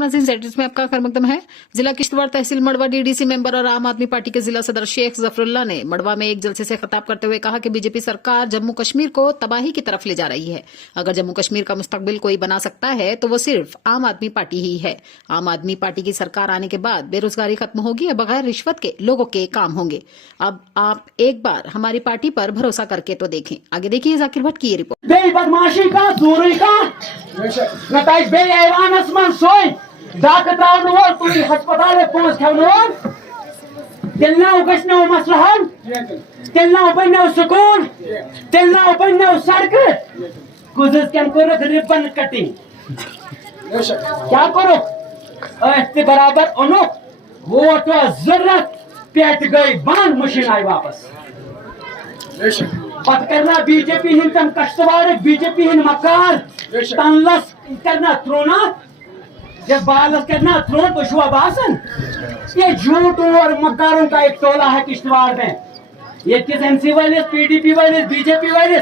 नाज़रीन, ज़ेड में आपका खैर मकदम है। जिला किश्तवाड़ तहसील मड़वा डीडीसी मेंबर और आम आदमी पार्टी के जिला सदर शेख जफरुल्लाह ने मड़वा में एक जलसे से खिताब करते हुए कहा कि बीजेपी सरकार जम्मू कश्मीर को तबाही की तरफ ले जा रही है। अगर जम्मू कश्मीर का मुस्तकबिल कोई बना सकता है तो वो सिर्फ आम आदमी पार्टी ही है। आम आदमी पार्टी की सरकार आने के बाद बेरोजगारी खत्म होगी और बगैर रिश्वत के लोगों के काम होंगे। अब आप एक बार हमारी पार्टी पर भरोसा करके तो देखें। आगे देखिए जाकिर भट्ट की ये रिपोर्ट। बदमाशी का चोरी का नताइज बे ऐवानस मन सोई डाक त्रावन वोल तुम अस्पताल पहुंच खेवन वोल तेलना गश्नो मसलहन तेलना बन्नो स्कूल तेलना बन्नो सड़क कुछ कन करो रिबन कटिंग क्या करो ऐसे बराबर ओनो वोट जरूरत पेट गई बांध मशीन आई वापस पत करना बीजेपी हिंद तम कश्तवाड़ बीजेपी हिंद मकार तनलस करना थ्रोना जब बालस करना थ्रो तो शुआ बासन ये झूठों और मकारों का एक टोला है किश्तवाड़ में। ये किस एमसी वाले पीडीपी वाले बीजेपी वाले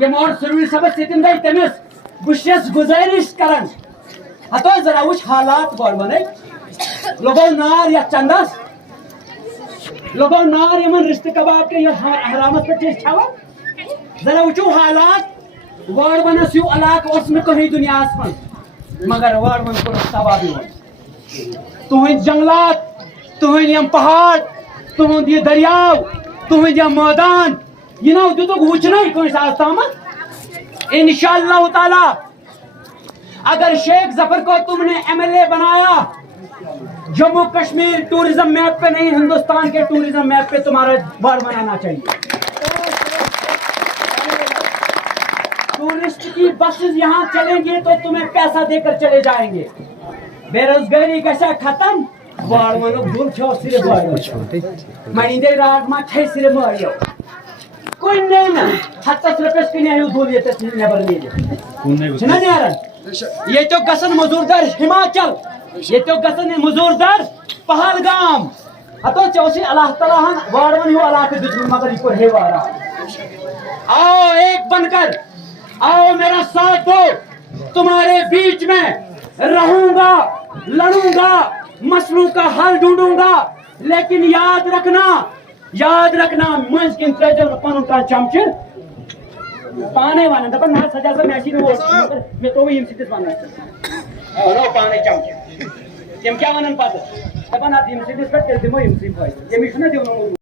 ये मोर सर्विस सब सिटिंग गई तमिस गुशस गुजारिश करन हतो जरा उस हालात गौर बने लोगों नार या चंदस लोगों नार यमन रिश्ते कबाब के ये हरामत पे टेस्ट छावा जरा उचू हालात वार बनस यू अलाक उसमें कहीं दुनिया आसमान मगर वार बन को तबाही हो तुहिं जंगलात तुहिं यम पहाड़ तुहिं ये दरियाव तुहिं ये मैदान ये ना उदू तो घूचना ही कोई सास्तामत इंशाअल्लाह ताला अगर शेख जफर को तुमने एमएलए बनाया जम्मू कश्मीर टूरिज्म मैप पे नहीं हिंदुस्तान के टूरिज्म मैप पे तुम्हारा बार बनाना चाहिए। टूरिस्ट की बसेस यहाँ चलेंगे तो तुम्हें पैसा देकर चले जाएंगे। बेरोजगारी कैसा खत्म बार मनो भूल छो सिरे बार महीने रात मा छे सिरे मारियो कोई नहीं ना 70 रुपए के नहीं धोलिए तो नेबर नहीं सुना नहीं यार ये तो गसन मजदूर दर हिमाचल ये तो गसन मजदूर दर पहलगाम अतो चौसी अल्लाह ताला हन वारवन हो अल्लाह के दुश्मन मगर इको है वारा आओ एक बनकर आओ मेरा साथ दो तुम्हारे बीच में रहूंगा लड़ूंगा मसलों का हल ढूंढूंगा लेकिन याद रखना मंच के इंतजार पन का चमचे पाने वाला दपन ना सजा से मैसी वो मैं तो ही इंसिस पाना रो पाने चमचे केम क्या वनन पात दपन आ इंसिस पर दिमो इंसिस भाई ये मिशना देव